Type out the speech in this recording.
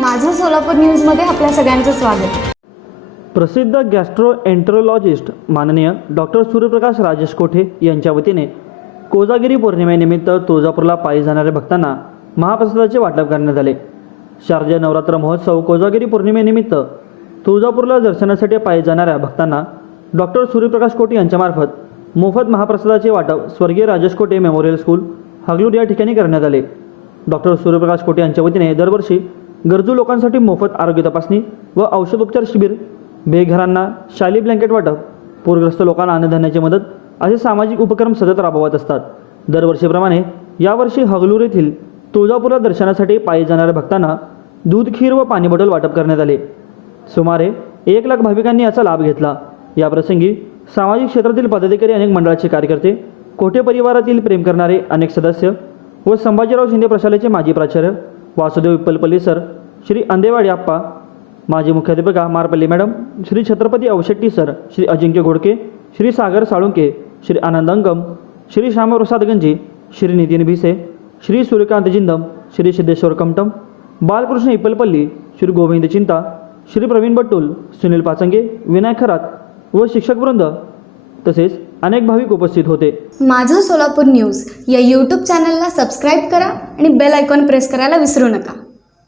माझं सोलापूर न्यूजमध्ये आपल्या सगळ्यांचं स्वागत. प्रसिद्ध गॅस्ट्रोएंट्रोलॉजिस्ट माननीय डॉक्टर सूर्यप्रकाश राजेश कोठे यांच्या वतीने कोजागिरी पौर्णिमेनिमित्त तुळजापूरला पायी जाणाऱ्या भक्तांना महाप्रसादाचे वाटप करण्यात आले. शारदीय नवरात्र महोत्सव कोजागिरी पौर्णिमेनिमित्त तुळजापूरला दर्शनासाठी पायी जाणाऱ्या भक्तांना डॉक्टर सूर्यप्रकाश कोटे यांच्यामार्फत मोफत महाप्रसादाचे वाटप स्वर्गीय राजेश कोटे मेमोरियल स्कूल हगलूर या ठिकाणी करण्यात आले. डॉक्टर सूर्यप्रकाश कोटे यांच्या वतीने दरवर्षी गरजू लोकांसाठी मोफत आरोग्य तपासणी व औषधोपचार शिबिर बेघरांना शाली ब्लँकेट वाटप पूरग्रस्त लोकांना अन्नधान्याची मदत असे सामाजिक उपक्रम सतत राबवत असतात. दरवर्षीप्रमाणे यावर्षी हगलूर येथील तुळजापूरला दर्शनासाठी पायी जाणाऱ्या भक्तांना दूध खीर व पाणी बॉटल वाटप करण्यात आले. सुमारे एक लाख भाविकांनी याचा लाभ घेतला. याप्रसंगी सामाजिक क्षेत्रातील पदाधिकारी अनेक मंडळाचे कार्यकर्ते कोठे परिवारातील प्रेम करणारे अनेक सदस्य व संभाजीराव शिंदे प्रशालेचे माजी प्राचार्य वासुदेव विप्पलपल्ली सर श्री अंदेवाडी आप्पा माजी मुख्याध्यापिका मारपल्ली मॅडम श्री छत्रपती अवशेट्टी सर श्री अजिंक्य घोडके श्री सागर साळुंके श्री आनंद अंगम श्री श्यामप्रसाद गंजी श्री नितीन भिसे श्री सूर्यकांत जिंदम श्री सिद्धेश्वर कमटम बालकृष्ण इप्पलपल्ली श्री गोविंद चिंता श्री प्रवीण बट्टूल सुनील पाचंगे विनायक खरात व शिक्षकवृंद तसेच अनेक भाविक उपस्थित होते. माझं सोलापूर न्यूज या यूट्यूब चॅनलला सबस्क्राईब करा आणि बेल आयकॉन प्रेस करायला विसरू नका.